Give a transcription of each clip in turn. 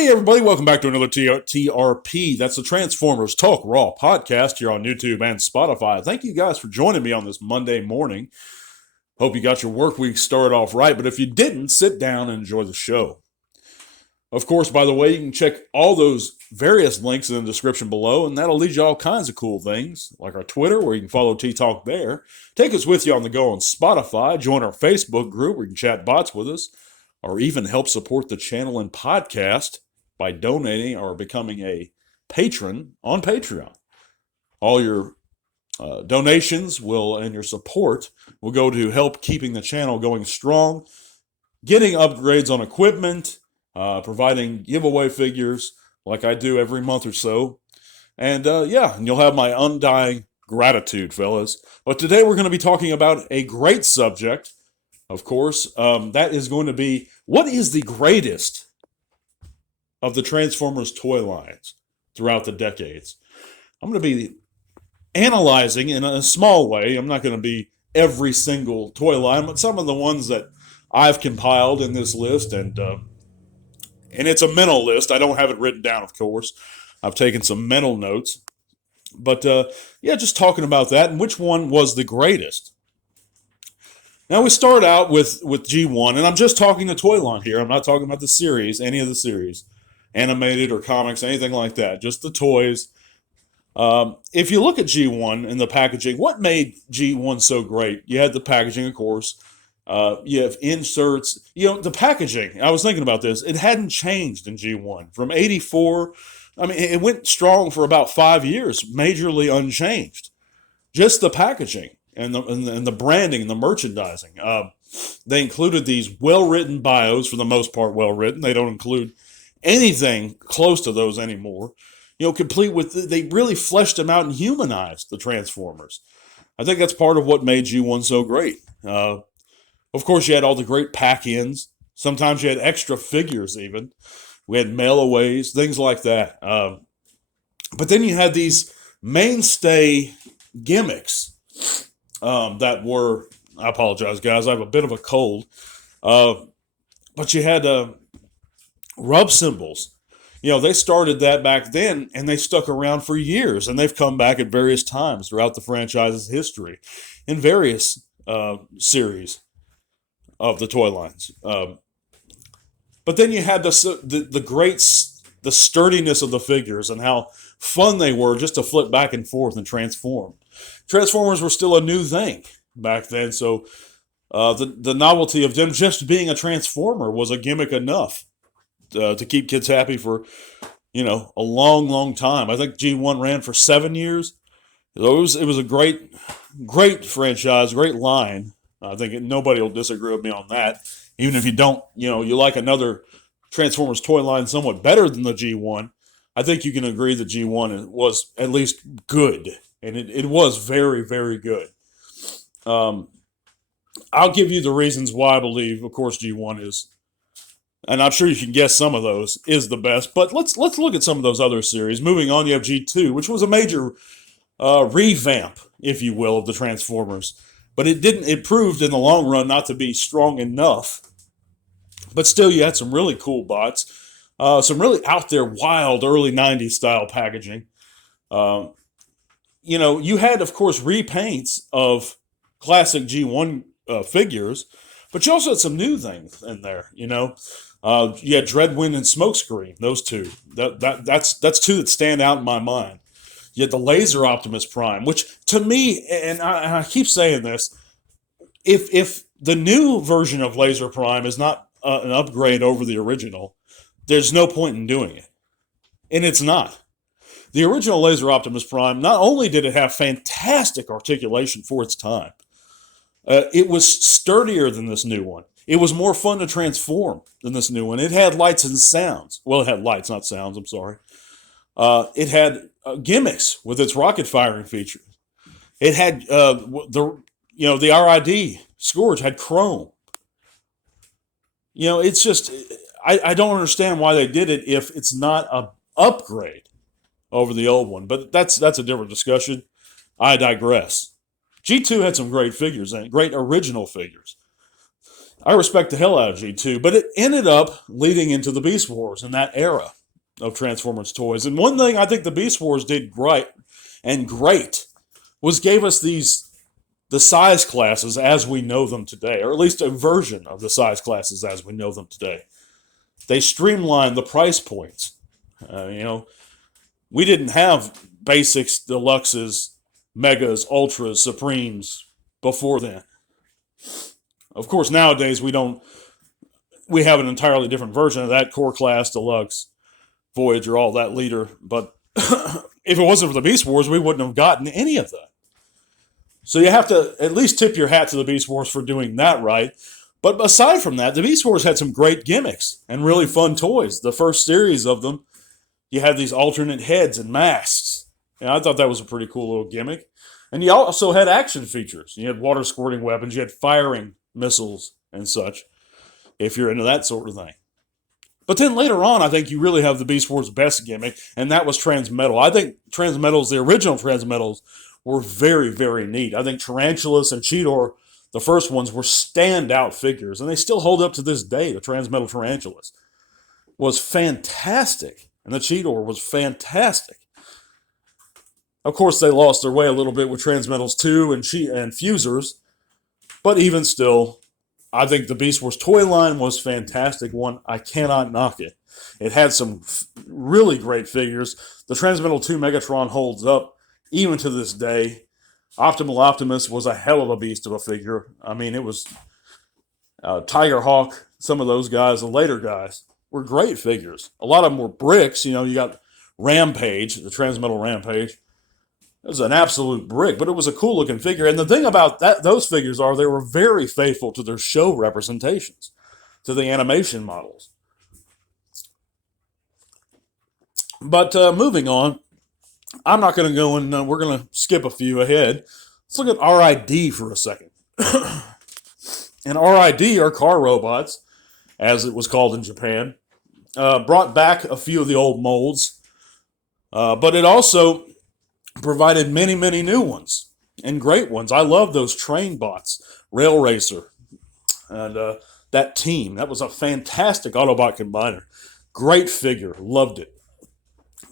Hey, everybody, welcome back to another TRP. That's the Transformers Talk Raw podcast here on YouTube and Spotify. Thank you guys for joining me on this Monday morning. Hope you got your work week started off right, but if you didn't, sit down and enjoy the show. Of course, by the way, you can check all those various links in the description below, and that'll lead you all kinds of cool things, like our Twitter, where you can follow T-Talk there. Take us with you on the go on Spotify. Join our Facebook group where you can chat bots with us, or even help support the channel and podcast by donating or becoming a patron on Patreon. All your donations and your support will go to help keeping the channel going strong, getting upgrades on equipment, providing giveaway figures like I do every month or so. And and you'll have my undying gratitude, fellas. But today we're going to be talking about a great subject. Of course, that is going to be, what is the greatest of the Transformers toy lines throughout the decades? I'm going to be analyzing in a small way. I'm not going to be every single toy line, but some of the ones that I've compiled in this list, and it's a mental list. I don't have it written down, of course. I've taken some mental notes. But, just talking about that and which one was the greatest. Now, we start out with G1, and I'm just talking the toy line here. I'm not talking about the series, any of the series, animated or comics, anything like that, just the toys. If you look at G1 and the packaging, what made G1 so great? You had the packaging, of course. You have inserts. The packaging, I was thinking about this, it hadn't changed in G1. From 84, it went strong for about 5 years, majorly unchanged. Just the packaging. And the branding and the merchandising. They included these well-written bios, for the most part well-written. They don't include anything close to those anymore. Complete with, they really fleshed them out and humanized the Transformers. I think that's part of what made G1 so great. Of course, you had all the great pack-ins. Sometimes you had extra figures even. We had mail-aways, things like that. But then you had these mainstay gimmicks. That were, I apologize, guys, I have a bit of a cold. But you had rub symbols. They started that back then, and they stuck around for years, and they've come back at various times throughout the franchise's history in various series of the toy lines. But then you had the sturdiness of the figures and how fun they were just to flip back and forth and transform. Transformers were still a new thing back then, so the novelty of them just being a Transformer was a gimmick enough to keep kids happy for, a long, long time. I think G1 ran for 7 years. It was a great franchise, great line. I think nobody will disagree with me on that. Even if you don't, you like another Transformers toy line somewhat better than the G1, I think you can agree that G1 was at least good. And it was very, very good. I'll give you the reasons why I believe, of course, G1 is, and I'm sure you can guess some of those, is the best. But let's look at some of those other series. Moving on, you have G2, which was a major revamp, if you will, of the Transformers. But it proved in the long run not to be strong enough. But still, you had some really cool bots. Some really out there, wild, early 90s style packaging. You had, of course, repaints of classic G1 figures, but you also had some new things in there, You had Dreadwind and Smokescreen, those two. That's two that stand out in my mind. You had the Laser Optimus Prime, which to me, and I keep saying this, if the new version of Laser Prime is not an upgrade over the original, there's no point in doing it. And it's not. The original Laser Optimus Prime, not only did it have fantastic articulation for its time, it was sturdier than this new one. It was more fun to transform than this new one. It had lights and sounds. Well, it had lights, not sounds, I'm sorry. It had gimmicks with its rocket firing feature. It had the RID Scourge had chrome. It's just, I don't understand why they did it if it's not an upgrade over the old one. But that's a different discussion. I digress. G2 had some great figures and great original figures. I respect the hell out of G2, but it ended up leading into the Beast Wars in that era of Transformers toys. And one thing I think the Beast Wars did right and great was gave us the size classes as we know them today, or at least a version of the size classes as we know them today. They streamlined the price points. We didn't have basics, deluxes, megas, ultras, supremes before then. Of course, nowadays we have an entirely different version of that: core class, deluxe, Voyager, all that leader. But if it wasn't for the Beast Wars, we wouldn't have gotten any of that. So you have to at least tip your hat to the Beast Wars for doing that right. But aside from that, the Beast Wars had some great gimmicks and really fun toys. The first series of them, you had these alternate heads and masks. And I thought that was a pretty cool little gimmick. And you also had action features. You had water squirting weapons. You had firing missiles and such, if you're into that sort of thing. But then later on, I think you really have the Beast Wars' best gimmick, and that was Transmetal. I think Transmetals, the original Transmetals, were very, very neat. I think Tarantulas and Cheetor, the first ones, were standout figures, and they still hold up to this day. The Transmetal Tarantulas was fantastic, and the Cheetor was fantastic. Of course, they lost their way a little bit with Transmetals 2 and Fusers, but even still, I think the Beast Wars toy line was fantastic one. I cannot knock it. It had some really great figures. The Transmetal 2 Megatron holds up even to this day. Optimal Optimus was a hell of a beast of a figure. I mean, it was Tiger Hawk, some of those guys, the later guys, were great figures. A lot of them were bricks. You got Rampage, the Transmetal Rampage. It was an absolute brick, but it was a cool looking figure. And the thing about those figures are they were very faithful to their show representations, to the animation models. But moving on, I'm not going to go and we're going to skip a few ahead. Let's look at RID for a second. And RID are car robots, as it was called in Japan. Brought back a few of the old molds, but it also provided many, many new ones and great ones. I love those train bots, Rail Racer, and that team. That was a fantastic Autobot combiner. Great figure, loved it.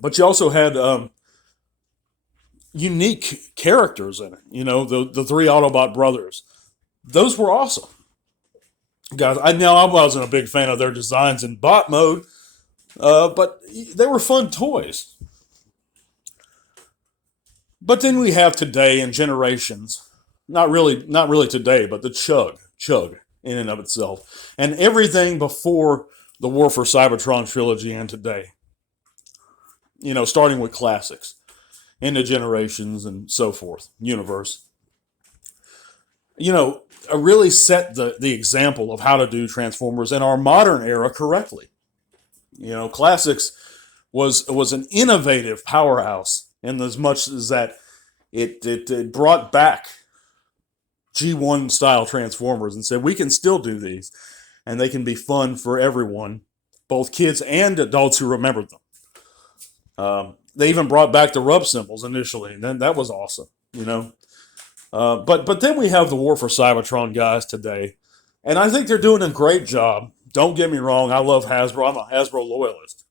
But you also had unique characters in it. The three Autobot brothers. Those were awesome. Guys, I wasn't a big fan of their designs in bot mode, but they were fun toys. But then we have today and generations, not really today, but the Chug in and of itself, and everything before the War for Cybertron trilogy and today. Starting with classics, into generations and so forth, universe. Really set the example of how to do Transformers in our modern era correctly. Classics was an innovative powerhouse. And as much as that, it brought back G1 style Transformers and said, we can still do these. And they can be fun for everyone, both kids and adults who remembered them. They even brought back the rub symbols initially. And then that was awesome, But then we have the War for Cybertron guys today. And I think they're doing a great job. Don't get me wrong. I love Hasbro. I'm a Hasbro loyalist.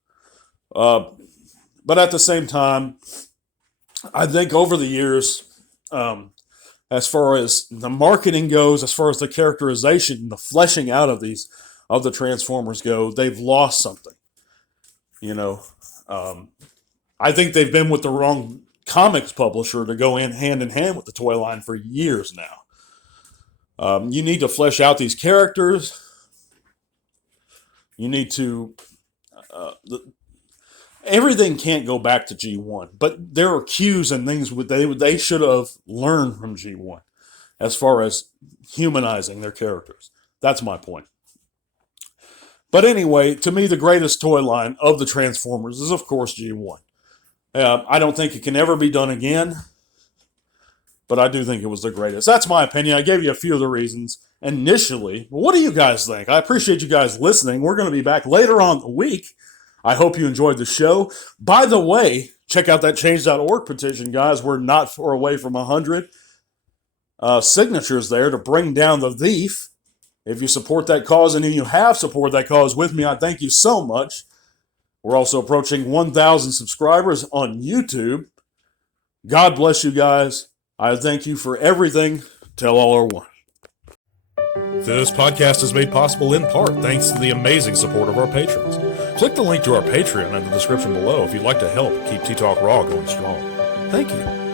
But at the same time, I think over the years, as far as the marketing goes, as far as the characterization, the fleshing out of the Transformers go, they've lost something. I think they've been with the wrong comics publisher to go in hand with the toy line for years now. You need to flesh out these characters. You need to... everything can't go back to G1, but there are cues and things they should have learned from G1 as far as humanizing their characters. That's my point. But anyway, to me, the greatest toy line of the Transformers is, of course, G1. I don't think it can ever be done again, but I do think it was the greatest. That's my opinion. I gave you a few of the reasons initially. What do you guys think? I appreciate you guys listening. We're going to be back later on in the week. I hope you enjoyed the show. By the way, check out that change.org petition, guys. We're not far away from 100 signatures there to bring down the thief. If you support that cause and you have supported that cause with me, I thank you so much. We're also approaching 1,000 subscribers on YouTube. God bless you guys. I thank you for everything. Tell all are one. This podcast is made possible in part thanks to the amazing support of our patrons. Click the link to our Patreon in the description below if you'd like to help keep Tea Talk Raw going strong. Thank you.